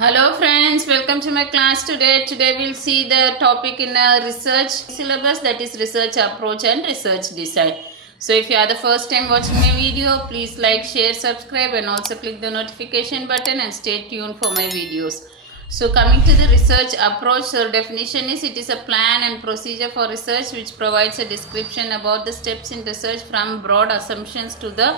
Hello friends, welcome to my class today. Today we'll see the topic in a research syllabus, that is research approach and research design. So if you are the first time watching my video, please like, share, subscribe and also click the notification button and stay tuned for my videos. So coming to the research approach, so definition is it is a plan and procedure for research which provides a description about the steps in research from broad assumptions to the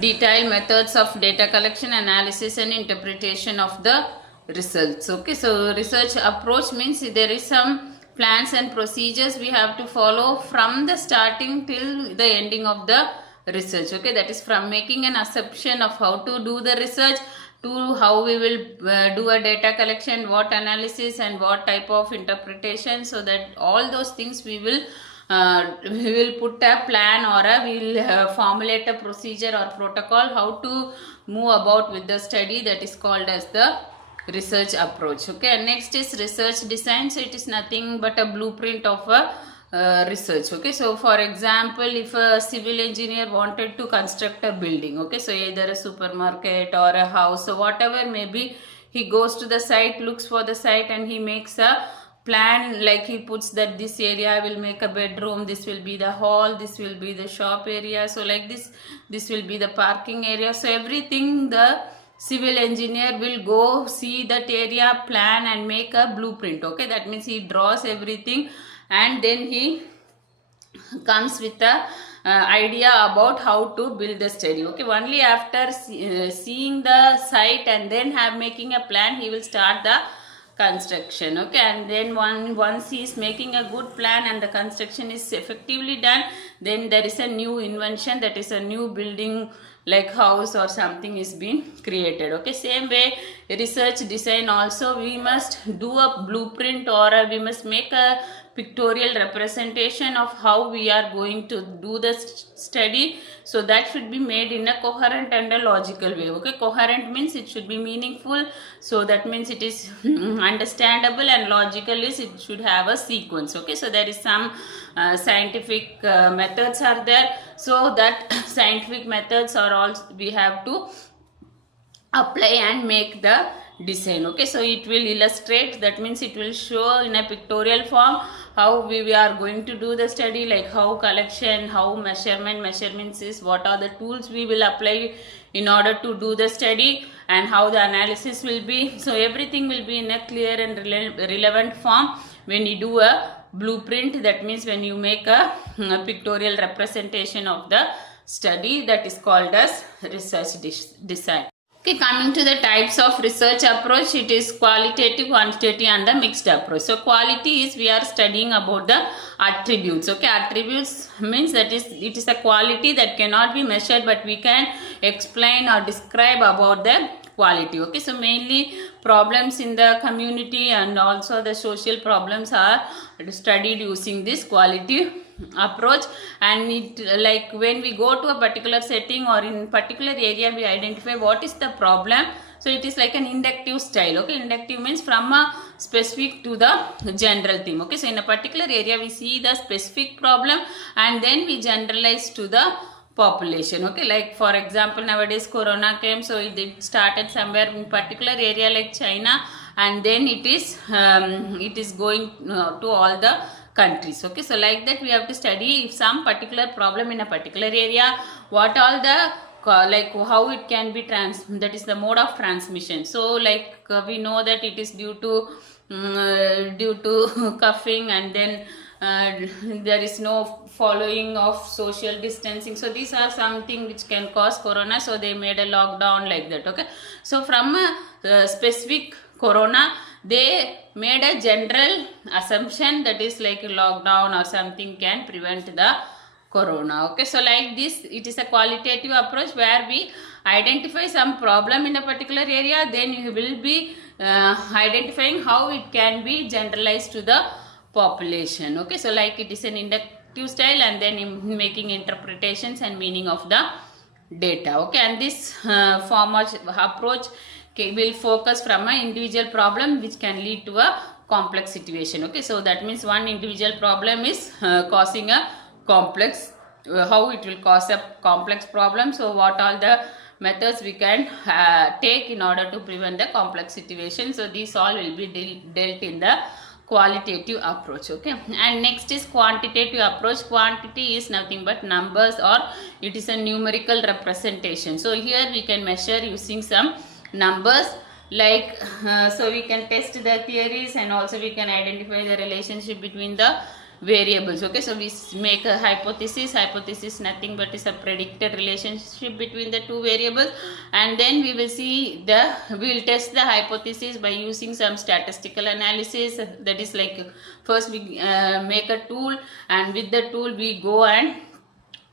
detailed methods of data collection, analysis and interpretation of the results. Okay, so research approach means there is some plans and procedures we have to follow from the starting till the ending of the research. Okay, that is from making an assumption of how to do the research to how we will do a data collection, what analysis and what type of interpretation, so that all those things we will put a plan or we will formulate a procedure or protocol how to move about with the study. That is called as the research approach. Okay, and next is research design. So it is nothing but a blueprint of a research. Okay, so for example, if a civil engineer wanted to construct a building, okay, so either a supermarket or a house, so whatever maybe, he goes to the site, looks for the site and he makes a plan, like he puts that this area I will make a bedroom, this will be the hall, this will be the shop area, so like this will be the parking area. So everything the civil engineer will go see that area, plan and make a blueprint. Okay, that means he draws everything and then he comes with a idea about how to build the study. Okay, only after seeing the site and then making a plan, he will start the construction. Okay, and then once he is making a good plan and the construction is effectively done, then there is a new invention, that is a new building like house or something is being created. Okay, same way research design also, we must do a blueprint or we must make a pictorial representation of how we are going to do the study. So that should be made in a coherent and a logical way. Okay, coherent means it should be meaningful, so that means it is understandable, and logical is it should have a sequence. Okay, so there is some scientific methods are there, so that scientific methods are all we have to apply and make the design. Okay, so it will illustrate, that means it will show in a pictorial form how we are going to do the study, like how collection, how measurements is, what are the tools we will apply in order to do the study, and how the analysis will be. So everything will be in a clear and relevant form when you do a blueprint. That means when you make a pictorial representation of the study, that is called as research design. Okay, coming to the types of research approach, it is qualitative, quantitative and the mixed approach. So quality is we are studying about the attributes. Okay, attributes means that it is a quality that cannot be measured, but we can explain or describe about the quality. Okay, so mainly problems in the community and also the social problems are studied using this quality approach. And it, like when we go to a particular setting or in particular area, we identify what is the problem. So it is like an inductive style. Okay, inductive means from a specific to the general theme. Okay, so in a particular area we see the specific problem and then we generalize to the population. Okay, like for example, nowadays corona came, so it started somewhere in particular area like China, and then it is going to all the countries. Okay, so like that we have to study if some particular problem in a particular area, what all the like how it can be that is the mode of transmission. So like we know that it is due to coughing, and then there is no following of social distancing. So these are something which can cause corona, so they made a lockdown like that. Okay, so from a specific corona, they made a general assumption, that is like a lockdown or something can prevent the corona. Okay, so like this, it is a qualitative approach where we identify some problem in a particular area, then you will be identifying how it can be generalized to the population. Okay, so like it is an inductive style and then making interpretations and meaning of the data. Okay, and this form of approach will focus from an individual problem which can lead to a complex situation. Okay, so that means one individual problem is causing a complex, how it will cause a complex problem. So what all the methods we can take in order to prevent the complex situation. So these all will be dealt in the qualitative approach. Okay, and next is quantitative approach. Quantity is nothing but numbers, or it is a numerical representation. So here we can measure using some numbers, like so we can test the theories, and also we can identify the relationship between the variables. Okay, so we make a hypothesis. Hypothesis nothing but is a predicted relationship between the two variables, and then we will see we will test the hypothesis by using some statistical analysis. That is like, first we make a tool, and with the tool we go and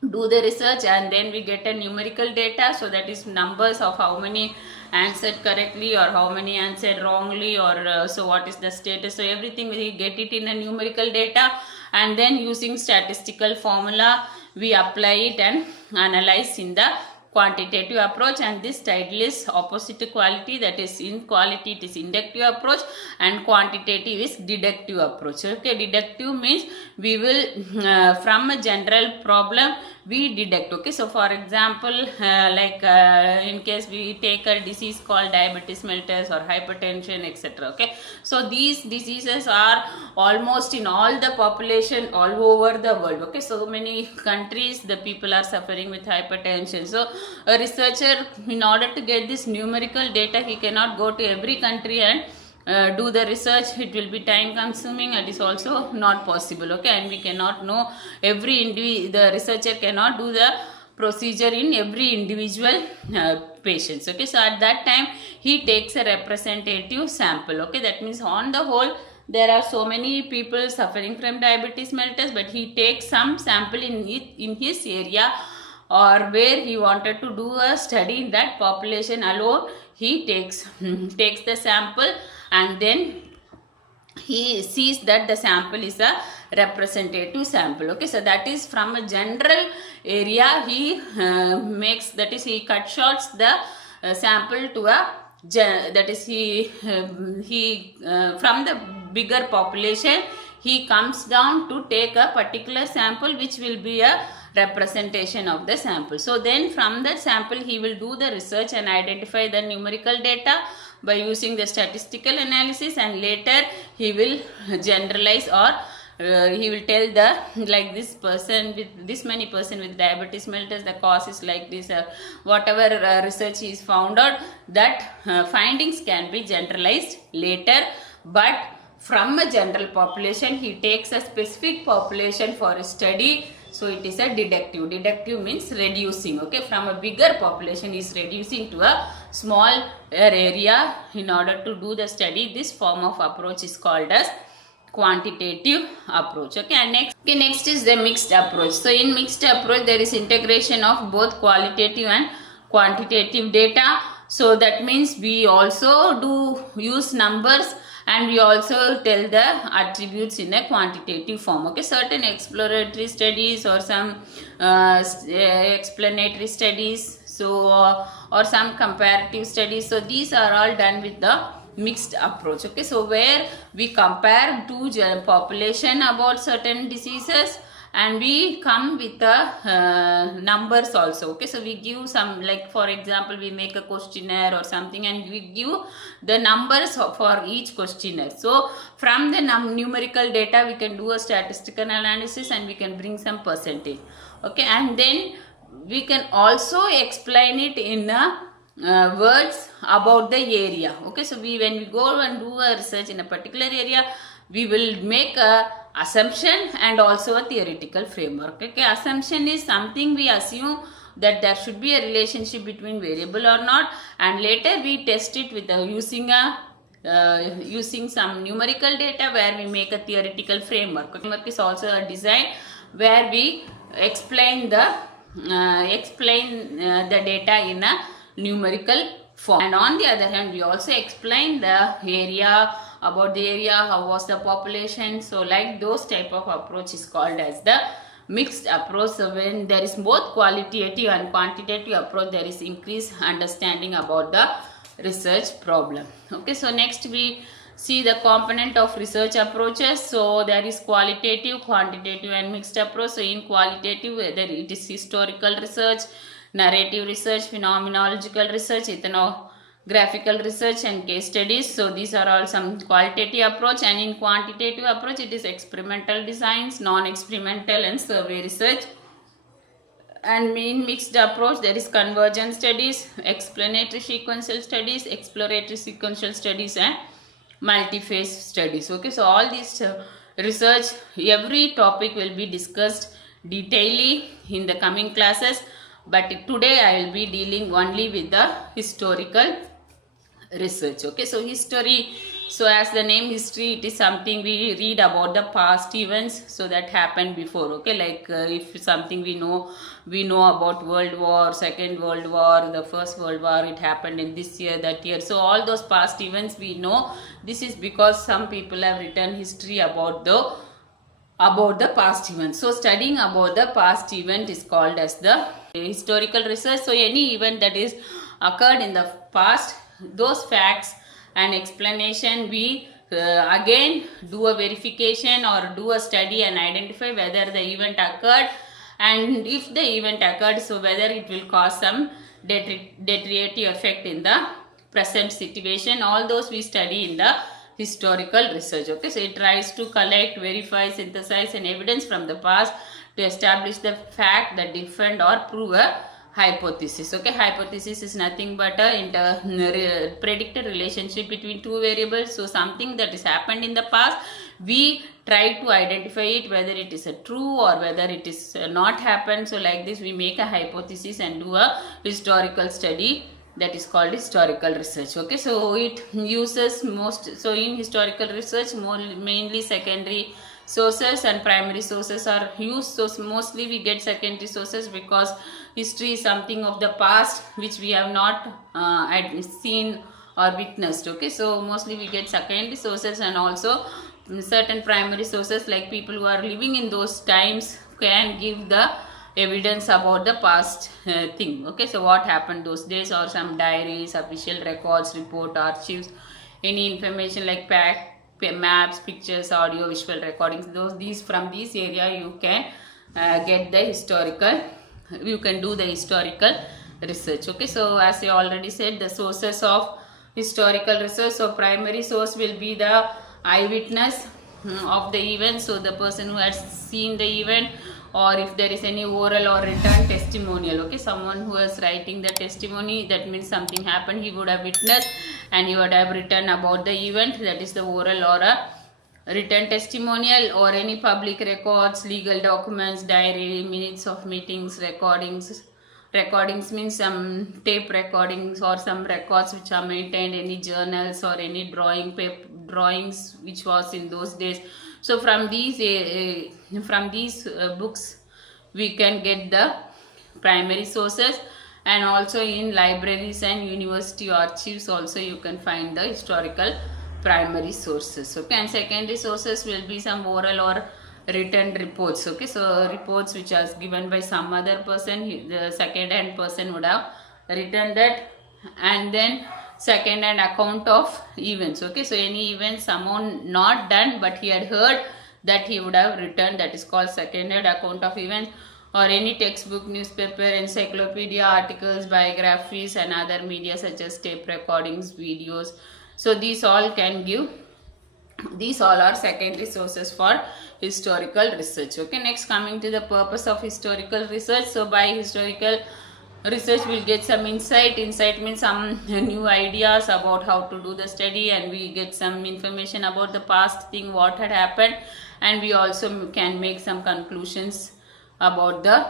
do the research, and then we get a numerical data. So that is numbers of how many answered correctly or how many answered wrongly, or so what is the status. So everything we get it in a numerical data, and then using statistical formula we apply it and analyze in the quantitative approach. And this title is opposite quality, that is in quality it is inductive approach, and quantitative is deductive approach. Okay, deductive means we will from a general problem we deduct. Okay, so for example, in case we take a disease called diabetes mellitus or hypertension, etc. Okay, so these diseases are almost in all the population all over the world. Okay, so many countries the people are suffering with hypertension. So a researcher, in order to get this numerical data, he cannot go to every country and do the research. It will be time consuming, and is also not possible. Okay, and we cannot know the researcher cannot do the procedure in every individual patients. Okay, so at that time he takes a representative sample. Okay, that means on the whole there are so many people suffering from diabetes mellitus, but he takes some sample in his area, or where he wanted to do a study in that population alone. He takes the sample, and then he sees that the sample is a representative sample. Okay, so that is from a general area he makes, that is he cut shorts the sample to a that is he from the bigger population he comes down to take a particular sample which will be a representation of the sample. So then from that sample he will do the research and identify the numerical data by using the statistical analysis, and later he will generalize, or he will tell like this person with this many person with diabetes mellitus, the cause is like this, whatever research is found out, that findings can be generalized later. But from a general population he takes a specific population for a study. So it is a deductive. Deductive means reducing. Okay, from a bigger population is reducing to a small area in order to do the study. This form of approach is called as quantitative approach. Okay, and next is the mixed approach. So in mixed approach there is integration of both qualitative and quantitative data. So that means we also do use numbers, and we also tell the attributes in a quantitative form. Okay, certain exploratory studies or some explanatory studies, so or some comparative studies. So these are all done with the mixed approach. Okay, so where we compare two population about certain diseases, and we come with the numbers also. Okay, so we give some, like for example we make a questionnaire or something, and we give the numbers for each questionnaire. So from the numerical data we can do a statistical analysis, and we can bring some percentage. Okay, and then we can also explain it in words about the area. Okay, so when we go and do a research in a particular area, we will make a assumption and also a theoretical framework. Okay, assumption is something we assume that there should be a relationship between variable or not, and later we test it with using some numerical data, where we make a theoretical framework. Framework is also a design where we explain the data in a numerical form. And on the other hand we also explain the area, about the area, how was the population. So like those type of approach is called as the mixed approach. So when there is both qualitative and quantitative approach, there is increased understanding about the research problem. Okay, so next we see the component of research approaches. So there is qualitative, quantitative and mixed approach. So in qualitative, whether it is historical research, narrative research, phenomenological research, ethnographical research, and case studies. So these are all some qualitative approach, and in quantitative approach it is experimental designs, non-experimental, and survey research. And in mixed approach there is convergent studies, explanatory sequential studies, exploratory sequential studies, and multi-phase studies. Okay, so all these research, every topic will be discussed detailedly in the coming classes, but today I will be dealing only with the historical research. Okay, so history, so as the name history, it is something we read about the past events, so that happened before. Okay, like if something we know about World War, Second World War, the First World War, it happened in this year, that year. So all those past events we know. This is because some people have written history about the past event. So studying about the past event is called as the historical research. So any event that is occurred in the past, those facts and explanation, we again do a verification or do a study and identify whether the event occurred, and if the event occurred, so whether it will cause some deteriorative effect in the present situation. All those we study in the historical research. Okay, so it tries to collect, verify, synthesize an evidence from the past to establish the fact that defend or prove a hypothesis. Okay, hypothesis is nothing but a predicted relationship between two variables. So something that has happened in the past, we try to identify it, whether it is a true or whether it is not happened. So like this we make a hypothesis and do a historical study, that is called historical research. Okay, so it uses so in historical research mainly secondary sources and primary sources are used. So mostly we get secondary sources because history is something of the past which we have not seen or witnessed. Okay, so mostly we get secondary sources, and also certain primary sources like people who are living in those times can give the evidence about the past thing. Okay, so what happened those days, or some diaries, official records, report, archives, any information like maps, pictures, audio, visual recordings. These from this area you can get the historical, you can do the historical research. Okay, so as I already said, the sources of historical research. So primary source will be the eyewitness of the event, so the person who has seen the event, or if there is any oral or written testimonial. Okay, someone who is writing the testimony, that means something happened, he would have witnessed and he would have written about the event, that is the oral or a written testimonial. Or any public records, legal documents, diary, minutes of meetings, recordings means some tape recordings or some records which are maintained, any journals or any drawings which was in those days. So from these books we can get the primary sources, and also in libraries and university archives also you can find the historical primary sources. Okay, and secondary sources will be some oral or written reports. Okay, so reports which are given by some other person, the second hand person would have written that, and then second hand account of events. Okay, so any event someone not done but he had heard, that he would have written, that is called second hand account of events. Or any textbook, newspaper, encyclopedia, articles, biographies, and other media such as tape recordings, videos. So these all are secondary sources for historical research. Okay, next coming to the purpose of historical research. So by historical research we'll get some insight means some new ideas about how to do the study, and we get some information about the past thing, what had happened, and we also can make some conclusions about the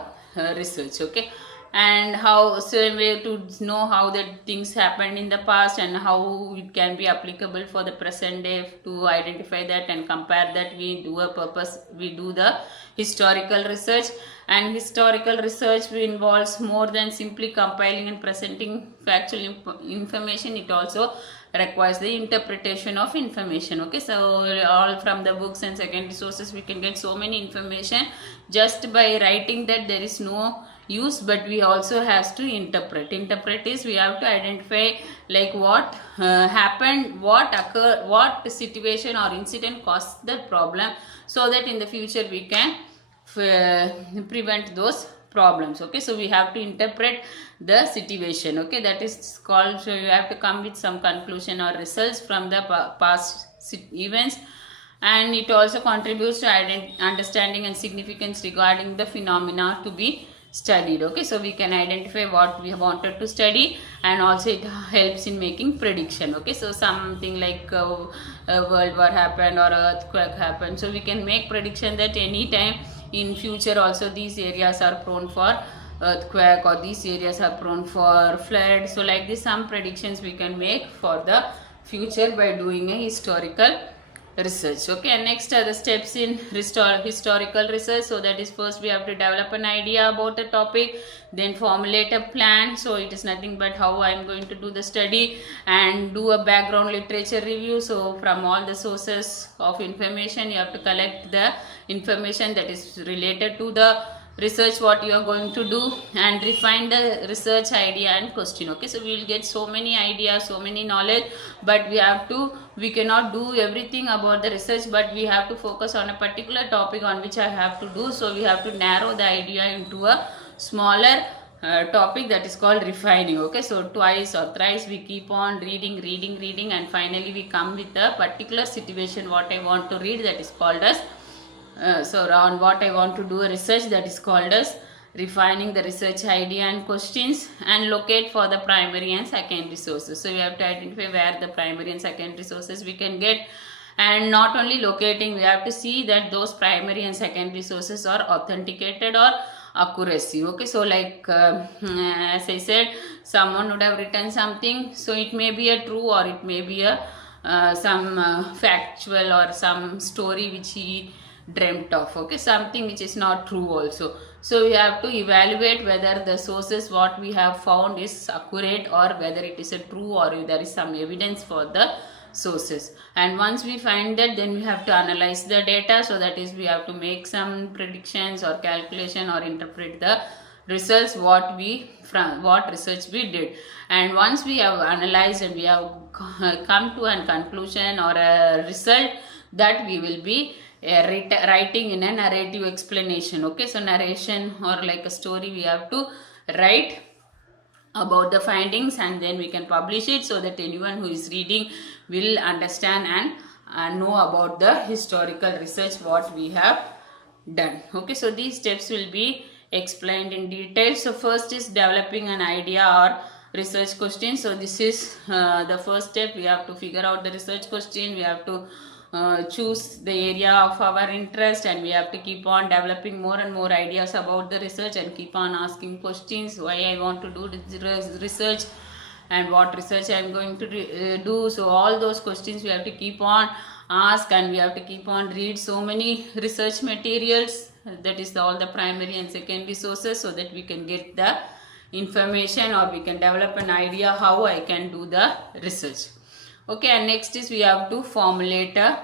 research. Okay, and how, so we have to know how the things happened in the past and how it can be applicable for the present day. To identify that and compare that, we do the historical research. And historical research involves more than simply compiling and presenting factual information. It also requires the interpretation of information. Okay, so all from the books and secondary sources we can get so many information. Just by writing that there is no use, but we also has to interpret is we have to identify like what happened, what occurred, what situation or incident caused the problem, so that in the future we can prevent those problems. Okay, so we have to interpret the situation. Okay, that is called, so you have to come with some conclusion or results from the past events, and it also contributes to understanding and significance regarding the phenomena to be studied. Okay, so we can identify what we wanted to study, and also it helps in making prediction. Okay, so something like a world war happened or earthquake happened, so we can make prediction that any time in future also these areas are prone for earthquake, or these areas are prone for flood. So like this, some predictions we can make for the future by doing a historical research. Okay, and next are the steps in historical research. So that is, first we have to develop an idea about the topic, then formulate a plan. So it is nothing but how I am going to do the study, and do a background literature review. So from all the sources of information you have to collect the information that is related to the research what you are going to do, and refine the research idea and question. Okay, so we will get so many ideas, so many knowledge, but we cannot do everything about the research, but we have to focus on a particular topic on which I have to do. So we have to narrow the idea into a smaller topic, that is called refining. Okay, so twice or thrice we keep on reading, and finally we come with a particular situation what I want to read, that is called as so on what I want to do a research, that is called as refining the research idea and questions, and locate for the primary and secondary sources. So we have to identify where the primary and secondary sources we can get, and not only locating, we have to see that those primary and secondary sources are authenticated or accuracy. Okay, so like as I said, someone would have written something, so it may be a true, or it may be a some factual, or some story which he dreamt of. Okay, something which is not true also. So we have to evaluate whether the sources what we have found is accurate, or whether it is a true, or if there is some evidence for the sources. And once we find that, then we have to analyze the data. So that is, we have to make some predictions or calculation, or interpret the results what research we did. And once we have analyzed and we have come to a conclusion or a result, that we will be writing in a narrative explanation. Okay, so narration, or like a story, we have to write about the findings, and then we can publish it, so that anyone who is reading will understand and know about the historical research what we have done. Okay, so these steps will be explained in detail. So first is developing an idea or research question. So this is the first step. We have to figure out the research question. We have to choose the area of our interest, and we have to keep on developing more and more ideas about the research, and keep on asking questions, why I want to do this research, and what research I am going to do. So all those questions we have to keep on ask, and we have to keep on read so many research materials, that is all the primary and secondary sources, so that we can get the information, or we can develop an idea how I can do the research. Okay, and next is we have to formulate a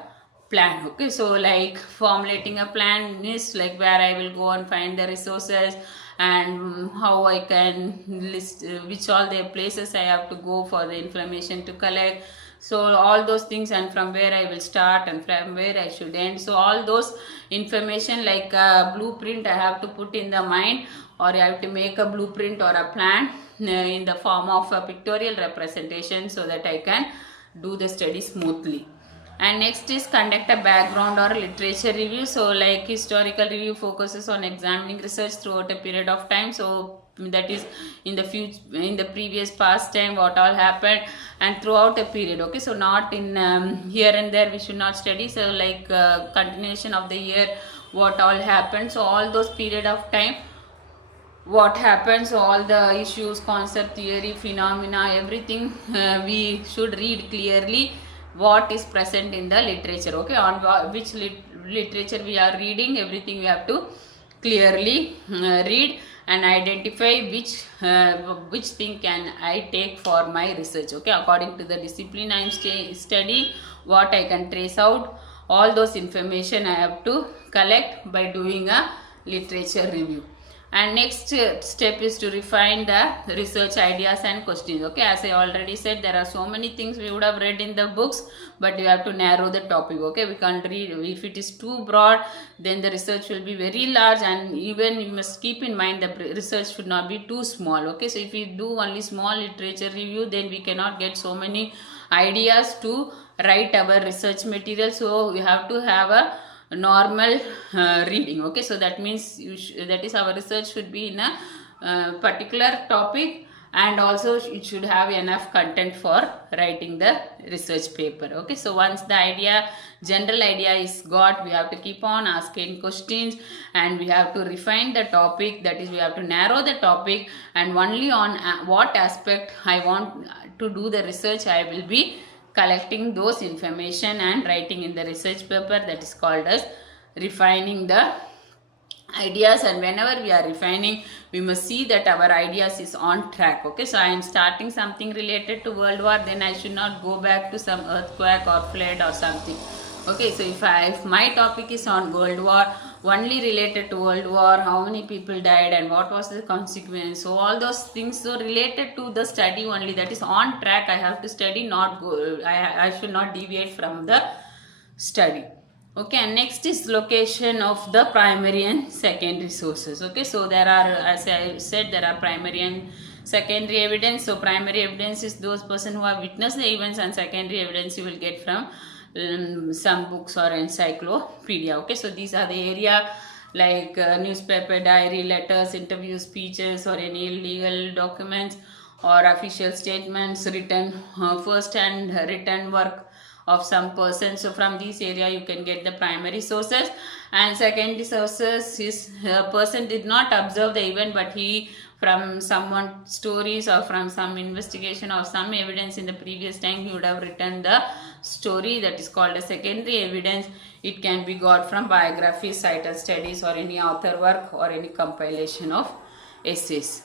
plan. Okay, so like formulating a plan is like where I will go and find the resources, and how I can list which all the places I have to go for the information to collect. So all those things, and from where I will start and from where I should end. So all those information, like a blueprint, I have to put in the mind, or I have to make a blueprint or a plan in the form of a pictorial representation, so that I can do the study smoothly. And next is conduct a background or literature review. So like historical review focuses on examining research throughout a period of time. So that is in the future, in the previous past time, what all happened, and throughout a period. Okay, so not in here and there we should not study. So like continuation of the year, what all happened. So all those period of time what happens, so all the issues, concept, theory, phenomena, everything we should read clearly what is present in the literature. Okay, on which literature we are reading, everything we have to clearly read, and identify which thing can I take for my research. Okay, according to the discipline I am studying, what I can trace out, all those information I have to collect by doing a literature review. And next step is to refine the research ideas and questions. Okay, as I already said, there are so many things we would have read in the books, but you have to narrow the topic. Okay, we can't read, if it is too broad, then the research will be very large, and even you must keep in mind the research should not be too small. Okay, so if we do only small literature review, then we cannot get so many ideas to write our research material. So we have to have a normal reading. Okay, so that means that is our research should be in a particular topic, and also it should have enough content for writing the research paper. Okay, so once the general idea is got, we have to keep on asking questions, and we have to refine the topic, that is we have to narrow the topic, and only on what aspect I want to do the research, I will be collecting those information and writing in the research paper. That is called as refining the ideas. And whenever we are refining, we must see that our ideas is on track. Okay, so I am starting something related to World War, then I should not go back to some earthquake or flood or something. Okay, so if my topic is on World War, only related to World War, how many people died and what was the consequence, so all those things, so related to the study only, that is on track, I have to study, not go, I should not deviate from the study. Okay, and next is location of the primary and secondary sources. Okay, so there are, as I said, there are primary and secondary evidence. So primary evidence is those person who have witnessed the events, and secondary evidence you will get from some books or encyclopedia. Okay, so these are the area like newspaper, diary, letters, interviews, speeches, or any legal documents or official statements, written first hand written work of some person. So from this area you can get the primary sources. And secondary sources is a person did not observe the event, but he, from someone stories or from some investigation or some evidence in the previous time, he would have written the story. That is called a secondary evidence. It can be got from biographies, cited studies, or any author work, or any compilation of essays.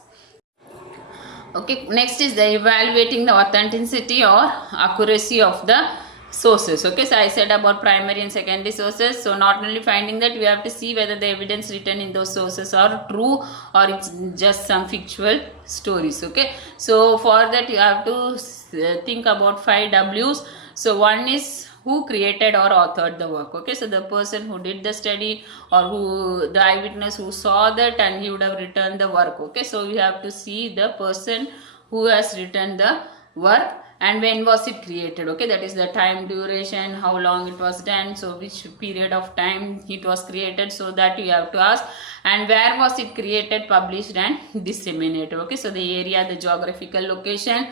Okay, next is the evaluating the authenticity or accuracy of the sources. Okay, so I said about primary and secondary sources. So not only finding that, we have to see whether the evidence written in those sources are true or it's just some fictional stories. Okay, so for that you have to think about 5 W's. So one is who created or authored the work. Okay, so the person who did the study, or who the eyewitness who saw that, and he would have written the work. Okay, so we have to see the person who has written the work, and when was it created. Okay, that is the time duration, how long it was done, so which period of time it was created, so that you have to ask. And where was it created, published, and disseminated. Okay, so the area, the geographical location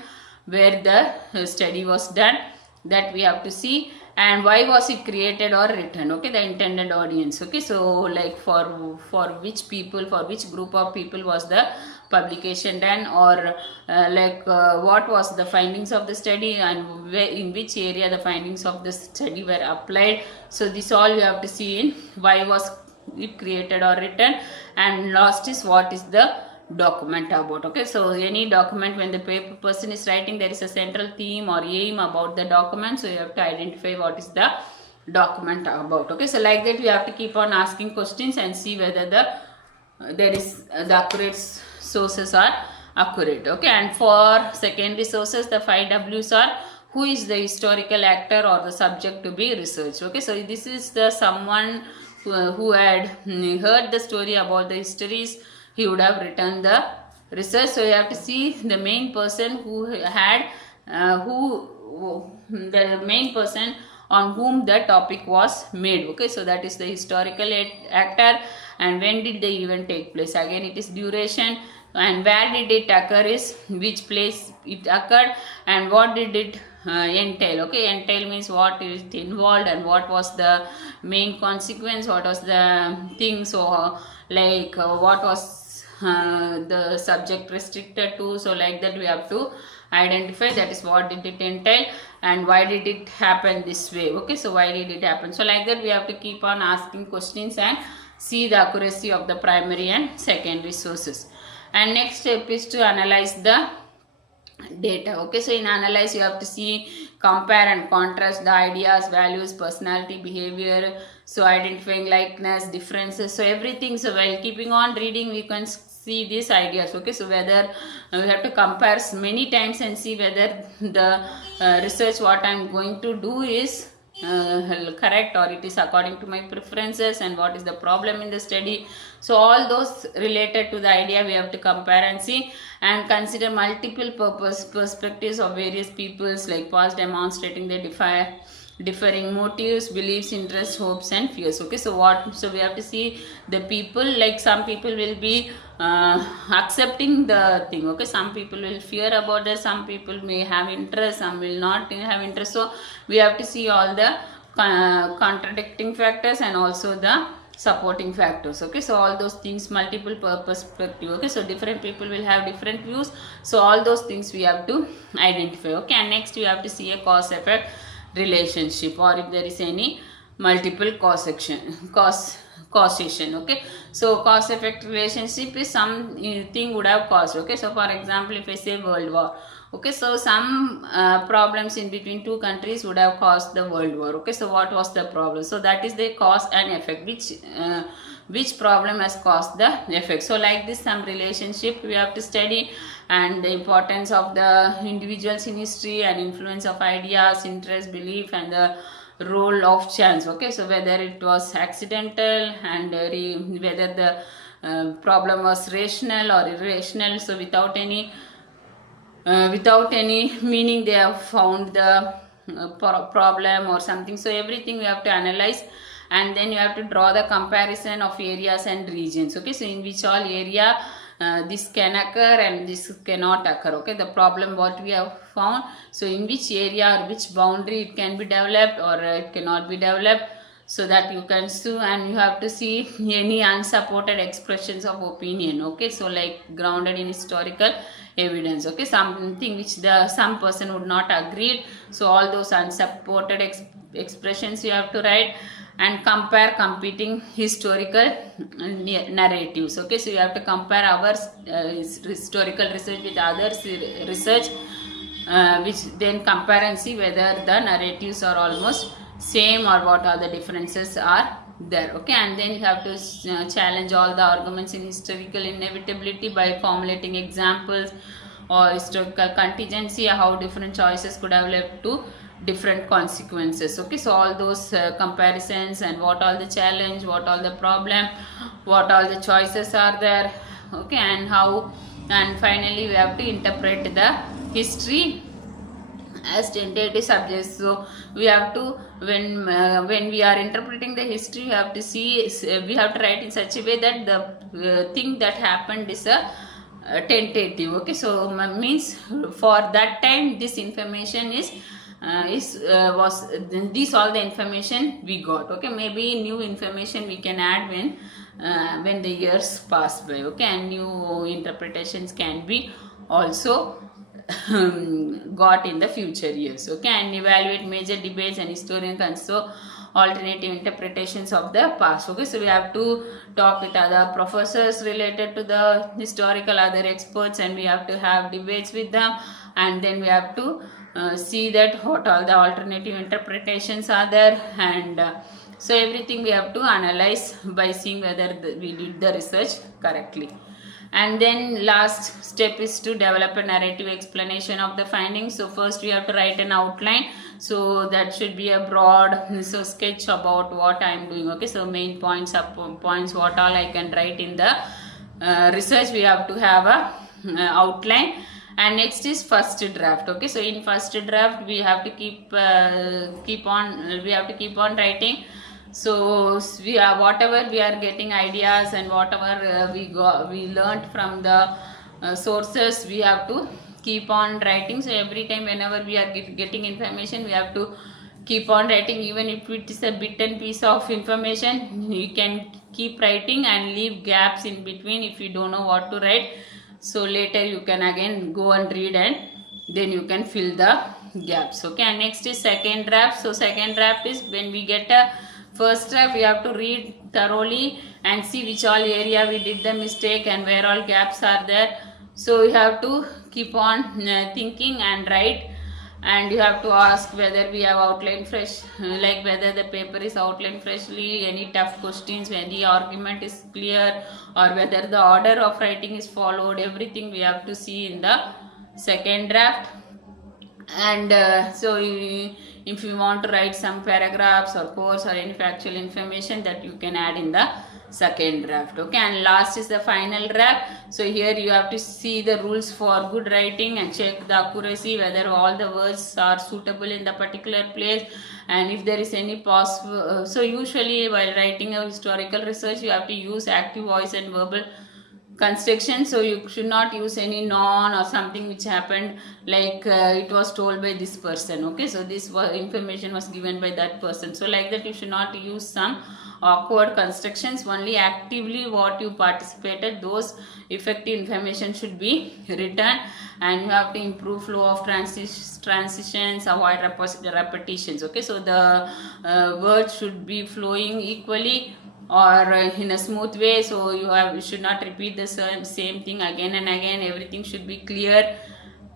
where the study was done, that we have to see. And why was it created or written. Okay, the intended audience. Okay, so like for which people, for which group of people was the publication done, or what was the findings of the study, and where, in which area the findings of the study were applied. So this all you have to see in why was it created or written. And last is what is the document about. Okay, so any document, when the paper person is writing, there is a central theme or aim about the document, so you have to identify what is the document about. Okay, so like that we have to keep on asking questions and see whether the accurate sources are accurate. Okay, and for secondary sources, the 5 W's are: who is the historical actor or the subject to be researched. Okay, so this is the someone who had heard the story about the histories, he would have written the research. So you have to see the main person who had the main person on whom the topic was made. Okay, so that is the historical actor. And when did the event take place, again it is duration. And where did it occur is which place it occurred, and what did it entail. Okay, entail means what it involved, and what was the main consequence, what was the thing. So what was the subject restricted to. So like that we have to identify, that is what did it entail, and why did it happen this way. Okay, so why did it happen. So like that we have to keep on asking questions and see the accuracy of the primary and secondary sources. And next step is to analyze the data. Okay, so in analyze you have to see, compare and contrast the ideas, values, personality, behavior, so identifying likeness, differences, so everything. So while keeping on reading we can see these ideas. Okay, so whether we have to compare many times and see whether the research what I'm going to do is correct or it is according to my preferences, and what is the problem in the study. So all those related to the idea we have to compare and see, and consider multiple perspectives of various peoples, like past demonstrating the differing motives, beliefs, interests, hopes and fears. Okay, so we have to see the people, like some people will be accepting the thing. Okay, some people will fear about it, some people may have interest, some will not have interest. So we have to see all the contradicting factors and also the supporting factors. Okay, so all those things, multiple perspective. Okay, so different people will have different views, so all those things we have to identify. Okay, and next we have to see a cause effect relationship, or if there is any multiple causation. Okay, so cause effect relationship is something would have caused. Okay, so for example, if I say world war, okay, so some problems in between two countries would have caused the world war. Okay, so what was the problem? So that is the cause and effect, which problem has caused the effect. So like this, some relationship we have to study, and the importance of the individuals in history, and influence of ideas, interest, belief, and the role of chance. Okay, so whether it was accidental, and whether the problem was rational or irrational. So without any meaning they have found the problem or something. So everything we have to analyze, and then you have to draw the comparison of areas and regions. Okay, so in which all area this can occur and this cannot occur. Okay, the problem what we have found, so in which area or which boundary it can be developed or it cannot be developed, so that you can sue. And you have to see any unsupported expressions of opinion. Okay, so like grounded in historical evidence. Okay, something which some person would not agree, so all those unsupported expressions you have to write, and compare competing historical narratives. Okay, so you have to compare our historical research with others research, which then compare and see whether the narratives are almost same or what are the differences are there. Okay, and then you have to challenge all the arguments in historical inevitability by formulating examples or historical contingency, how different choices could have led to different consequences. Okay, so all those comparisons, and what all the challenge, what all the problem, what all the choices are there. Okay, and how, and finally we have to interpret the history as tentative subjects. So we have to, when we are interpreting the history, we have to see, we have to write in such a way that the thing that happened is a tentative. Okay, so means for that time this information was this all the information we got. Okay, maybe new information we can add when the years pass by. Okay, and new interpretations can be also got in the future years. Okay, and evaluate major debates and historians also alternative interpretations of the past. Okay, so we have to talk with other professors related to the historical, other experts, and we have to have debates with them, and then we have to see that what all the alternative interpretations are there, and so everything we have to analyze by seeing whether we did the research correctly. And then last step is to develop a narrative explanation of the findings. So first we have to write an outline, so that should be a broad sketch about what I am doing. Okay, so main points, sub points, what all I can write in the research. We have to have a outline. And next is first draft. Okay, so in first draft we have to keep on writing. So we are, whatever we are getting ideas, and whatever we learnt from the sources, we have to keep on writing. So every time whenever we are getting information, we have to keep on writing. Even if it is a bitten piece of information, you can keep writing and leave gaps in between if you don't know what to write. So later you can again go and read, and then you can fill the gaps. Okay, and next is second draft. So second draft is when we get a first draft, we have to read thoroughly and see which all area we did the mistake and where all gaps are there. So you have to keep on thinking and write, and you have to ask whether we have outlined fresh, like whether the paper is outlined freshly, any tough questions, when the argument is clear, or whether the order of writing is followed. Everything we have to see in the second draft. And if you want to write some paragraphs or course or any factual information, that you can add in the second draft. Okay, and last is the final draft. So here you have to see the rules for good writing and check the accuracy, whether all the words are suitable in the particular place, and if there is any possible. So usually while writing a historical research, you have to use active voice and verbal construction. So you should not use any non or something which happened, like it was told by this person. Okay, so this information was given by that person. So like that, you should not use some awkward constructions. Only actively what you participated, those effective information should be written. And you have to improve flow of transitions, avoid repetitions. Okay, so the words should be flowing equally or in a smooth way. So you should not repeat the same thing again and again. Everything should be clear,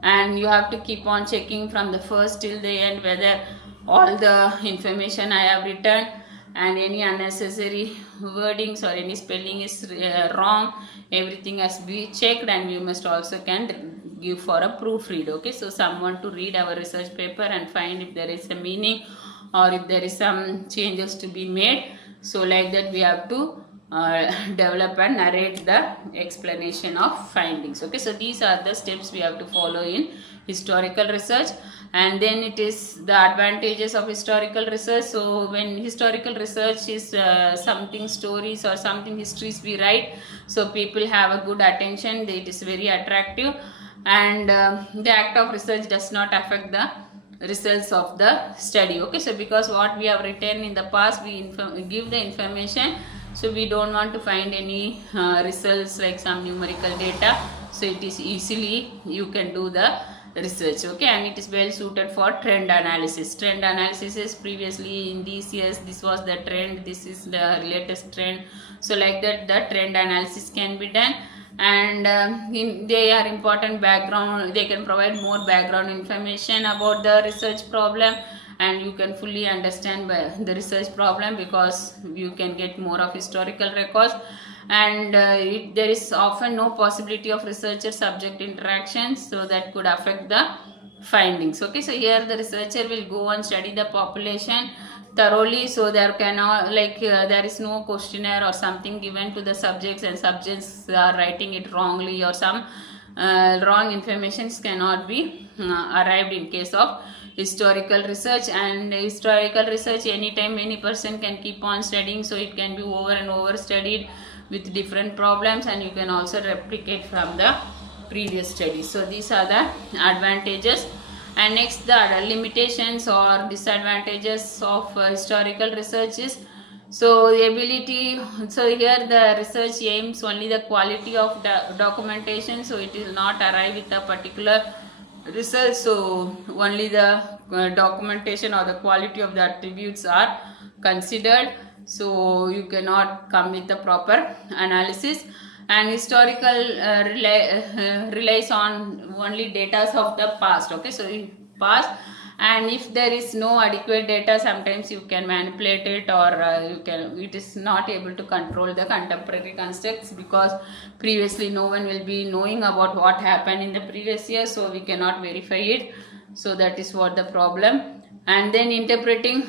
and you have to keep on checking from the first till the end whether all the information I have written and any unnecessary wordings or any spelling is wrong, everything has to be checked. And you must also can give for a proofread. Okay, so someone to read our research paper and find if there is a meaning or if there is some changes to be made. So like that, we have to develop and narrate the explanation of findings. Okay, so these are the steps we have to follow in historical research. And then it is the advantages of historical research. So when historical research is something stories or something histories we write, so people have a good attention, it is very attractive, and the act of research does not affect the results of the study. Okay, so because what we have written in the past, we give the information, so we don't want to find any results like some numerical data. So it is easily you can do the research. Okay, and it is well suited for trend analysis. Trend analysis is previously in these years this was the trend, this is the latest trend. So like that, the trend analysis can be done. And they are important background, they can provide more background information about the research problem, and you can fully understand the research problem because you can get more of historical records. And there is often no possibility of researcher subject interactions, so that could affect the findings. Okay, so here the researcher will go and study the population thoroughly, so there cannot there is no questionnaire or something given to the subjects and subjects are writing it wrongly, or some wrong informations cannot be arrived in case of historical research. And historical research, anytime any person can keep on studying, so it can be over and over studied with different problems, and you can also replicate from the previous studies. So these are the advantages. And next, the limitations or disadvantages of historical research is, so the ability, so here the research aims only the quality of the documentation, so it will not arrive with a particular research. So only the documentation or the quality of the attributes are considered, so you cannot come with the proper analysis. And historical relies on only data of the past. Okay, so in past, and if there is no adequate data, sometimes you can manipulate it, or it is not able to control the contemporary constructs, because previously no one will be knowing about what happened in the previous year, so we cannot verify it. So that is what the problem. And then interpreting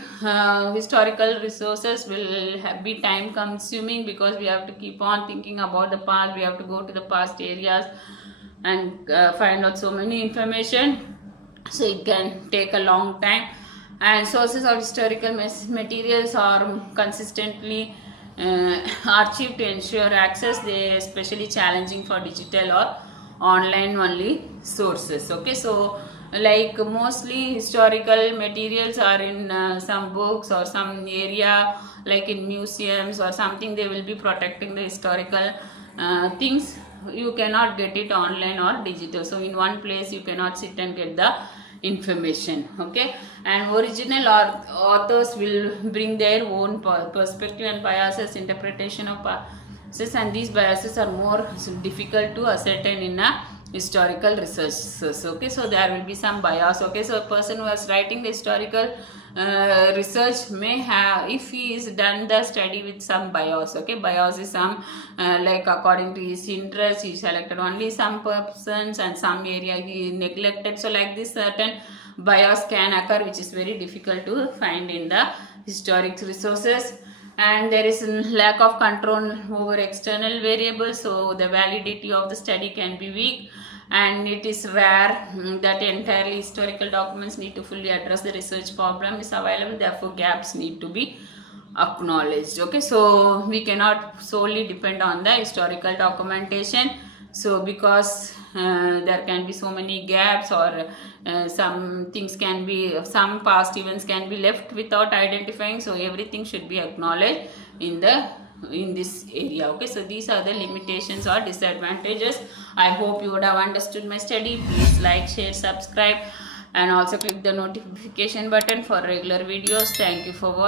historical resources will be time consuming, because we have to keep on thinking about the past, we have to go to the past areas and find out so many information, so it can take a long time. And sources of historical materials are consistently archived to ensure access. They are especially challenging for digital or online only sources. Okay, so like mostly historical materials are in some books or some area, like in museums or something, they will be protecting the historical things. You cannot get it online or digital, so in one place you cannot sit and get the information. Okay, and original authors will bring their own perspective and biases, interpretation of biases, and these biases are more difficult to ascertain in a historical researches. Okay, so there will be some bias. Okay, so a person who is writing the historical research may have, if he is done the study with some bias. Okay, bias is some like according to his interest he selected only some persons and some area he neglected. So like this certain bias can occur, which is very difficult to find in the historic resources. And there is a lack of control over external variables, so the validity of the study can be weak, and it is rare that entirely historical documents need to fully address the research problem is available. Therefore gaps need to be acknowledged. Okay, so we cannot solely depend on the historical documentation. So because there can be so many gaps, or some things can be, some past events can be left without identifying, so everything should be acknowledged in this area. Okay, so these are the limitations or disadvantages. I hope you would have understood my study. Please like, share, subscribe, and also click the notification button for regular videos. Thank you for watching.